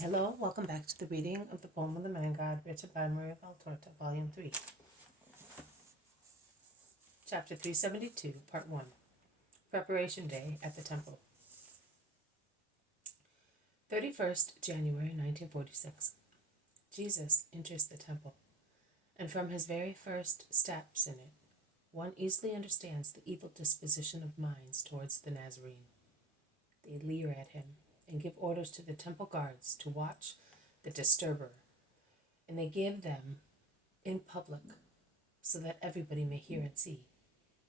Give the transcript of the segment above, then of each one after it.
Hello, welcome back to the reading of the poem of the Man God, written by Maria Valtorta, Volume 3, Chapter 372, Part 1, Preparation Day at the Temple. 31st January 1946. Jesus enters the temple, and from his very first steps in it, one easily understands the evil disposition of minds towards the Nazarene. They leer at him and give orders to the temple guards to watch the disturber, and they give them in public so that everybody may hear and see.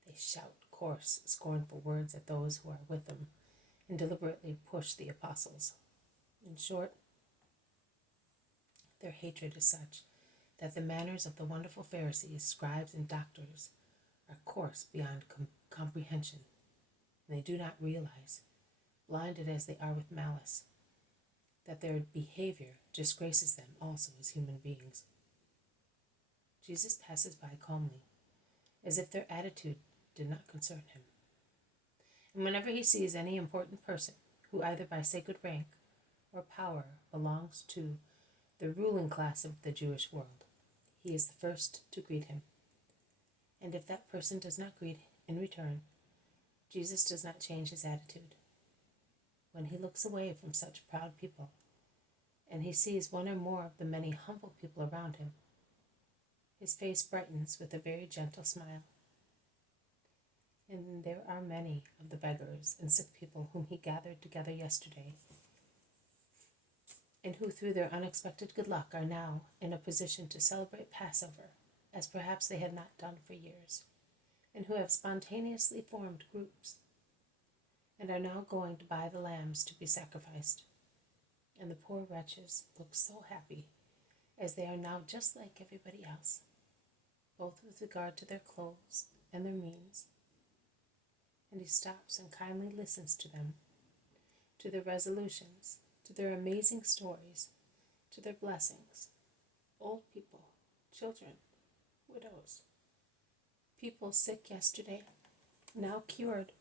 They shout coarse, scornful words at those who are with them and deliberately push the apostles. In short, their hatred is such that the manners of the wonderful Pharisees, scribes, and doctors are coarse beyond comprehension, and they do not realize, blinded as they are with malice, that their behavior disgraces them also as human beings. Jesus passes by calmly, as if their attitude did not concern him. And whenever he sees any important person who either by sacred rank or power belongs to the ruling class of the Jewish world, he is the first to greet him. And if that person does not greet in return, Jesus does not change his attitude. When he looks away from such proud people, and he sees one or more of the many humble people around him, his face brightens with a very gentle smile. And there are many of the beggars and sick people whom he gathered together yesterday, and who through their unexpected good luck are now in a position to celebrate Passover as perhaps they had not done for years, and who have spontaneously formed groups and are now going to buy the lambs to be sacrificed. And the poor wretches look so happy, as they are now just like everybody else, both with regard to their clothes and their means. And he stops and kindly listens to them, to their resolutions, to their amazing stories, to their blessings. Old people, children, widows, people sick yesterday, now cured,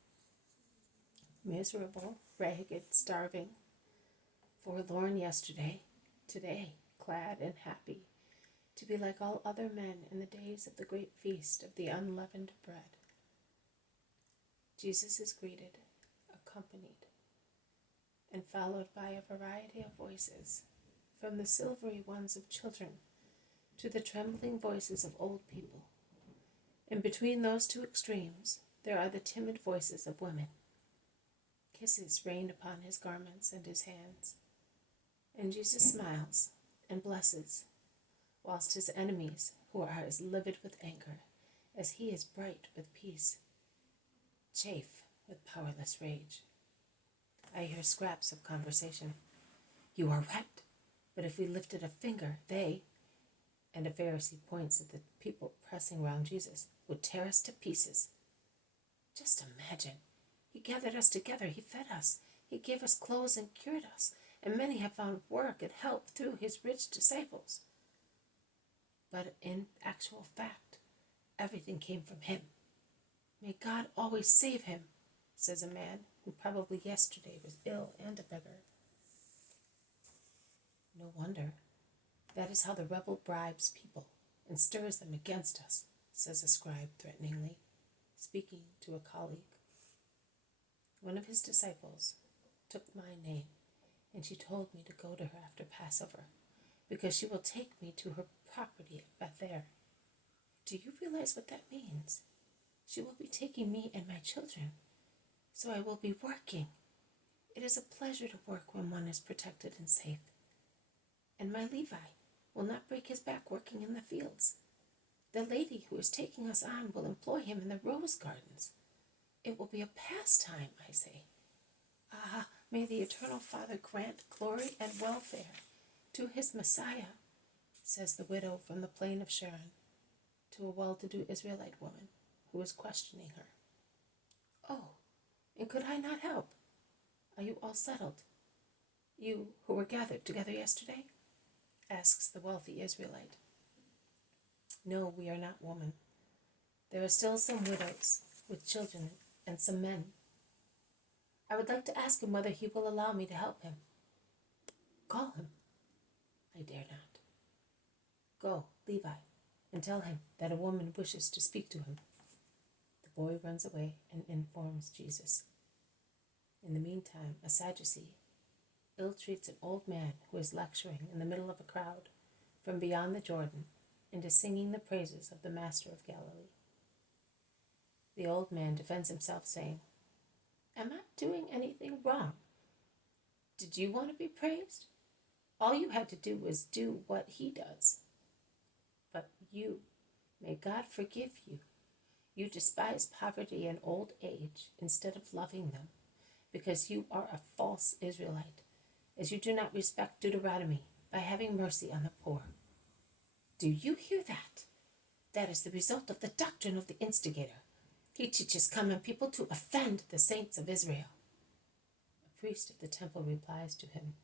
miserable, ragged, starving, forlorn yesterday, today clad and happy, to be like all other men in the days of the great feast of the unleavened bread. Jesus is greeted, accompanied, and followed by a variety of voices, from the silvery ones of children to the trembling voices of old people. And between those two extremes, there are the timid voices of women. Kisses rain upon his garments and his hands, and Jesus smiles and blesses, whilst his enemies, who are as livid with anger as he is bright with peace, chafe with powerless rage. I hear scraps of conversation. You are right, but if we lifted a finger, they, and a Pharisee points at the people pressing round Jesus, would tear us to pieces. Just imagine. He gathered us together, he fed us, he gave us clothes and cured us, and many have found work and help through his rich disciples. But in actual fact, everything came from him. May God always save him, says a man who probably yesterday was ill and a beggar. No wonder. That is how the rebel bribes people and stirs them against us, says a scribe threateningly, speaking to a colleague. One of his disciples took my name, and she told me to go to her after Passover, because she will take me to her property at Bethel. Do you realize what that means? She will be taking me and my children, so I will be working. It is a pleasure to work when one is protected and safe. And my Levi will not break his back working in the fields. The lady who is taking us on will employ him in the rose gardens. It will be a pastime, I say. Ah, may the Eternal Father grant glory and welfare to his Messiah, says the widow from the plain of Sharon to a well-to-do Israelite woman who is questioning her. Oh, and could I not help? Are you all settled? You who were gathered together yesterday? Asks the wealthy Israelite. No, we are not, woman. There are still some widows with children and some men. I would like to ask him whether he will allow me to help him. Call him, I dare not. Go, Levi, and tell him that a woman wishes to speak to him. The boy runs away and informs Jesus. In the meantime, a Sadducee ill-treats an old man who is lecturing in the middle of a crowd from beyond the Jordan and is singing the praises of the Master of Galilee. The old man defends himself, saying, "Am I doing anything wrong? Did you want to be praised? All you had to do was do what he does. But you, may God forgive you. You despise poverty and old age instead of loving them, because you are a false Israelite, as you do not respect Deuteronomy by having mercy on the poor." Do you hear that? That is the result of the doctrine of the instigator. He teaches common people to offend the saints of Israel. A priest of the temple replies to him,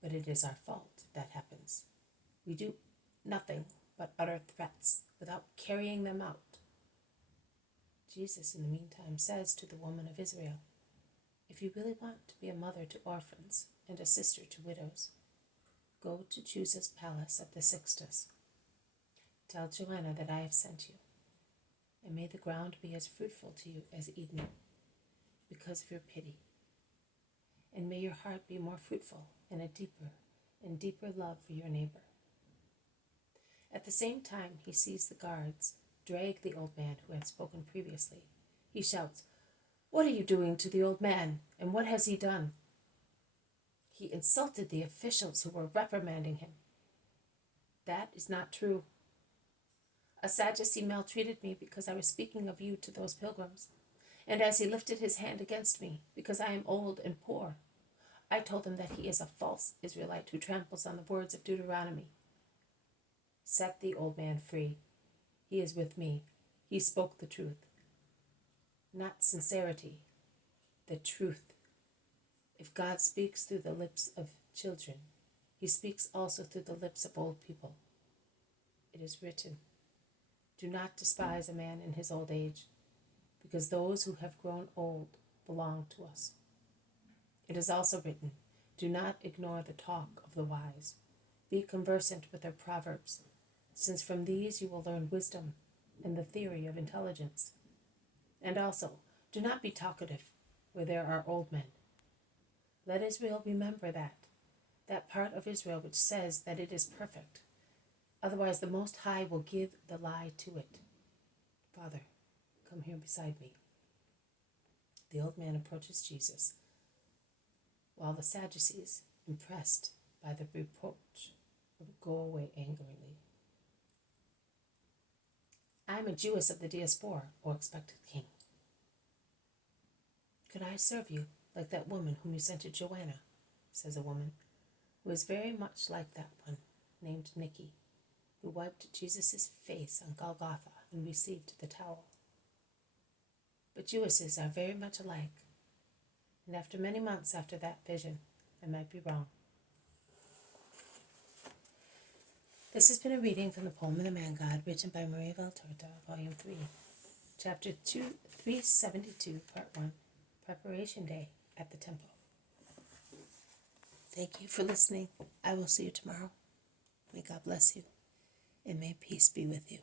"But it is our fault that happens. We do nothing but utter threats without carrying them out." Jesus, in the meantime, says to the woman of Israel, "If you really want to be a mother to orphans and a sister to widows, go to Chuza's palace at the Sixtus. Tell Joanna that I have sent you, and may the ground be as fruitful to you as Eden, because of your pity. And may your heart be more fruitful and a deeper and deeper love for your neighbor." At the same time, he sees the guards drag the old man who had spoken previously. He shouts, "What are you doing to the old man, and what has he done?" "He insulted the officials who were reprimanding him." "That is not true. A Sadducee maltreated me because I was speaking of you to those pilgrims. And as he lifted his hand against me, because I am old and poor, I told him that he is a false Israelite who tramples on the words of Deuteronomy. Set the old man free. He is with me. He spoke the truth. Not sincerity, the truth. If God speaks through the lips of children, he speaks also through the lips of old people. It is written, 'Do not despise a man in his old age, because those who have grown old belong to us.' It is also written, 'Do not ignore the talk of the wise. Be conversant with their proverbs, since from these you will learn wisdom and the theory of intelligence. And also, do not be talkative where there are old men.' Let Israel remember that part of Israel which says that it is perfect. Otherwise the Most High will give the lie to it. Father, come here beside me." The old man approaches Jesus, while the Sadducees, impressed by the reproach, go away angrily. "I am a Jewess of the diaspora, O expected king. Could I serve you like that woman whom you sent to Joanna?" says a woman, who is very much like that one named Nikki, who wiped Jesus' face on Golgotha and received the towel. But Jewesses are very much alike, and after many months after that vision, I might be wrong. This has been a reading from the poem of the Man God, written by Maria Valtorta, Volume 3, Chapter 372, Part 1, Preparation Day at the Temple. Thank you for listening. I will see you tomorrow. May God bless you, and may peace be with you.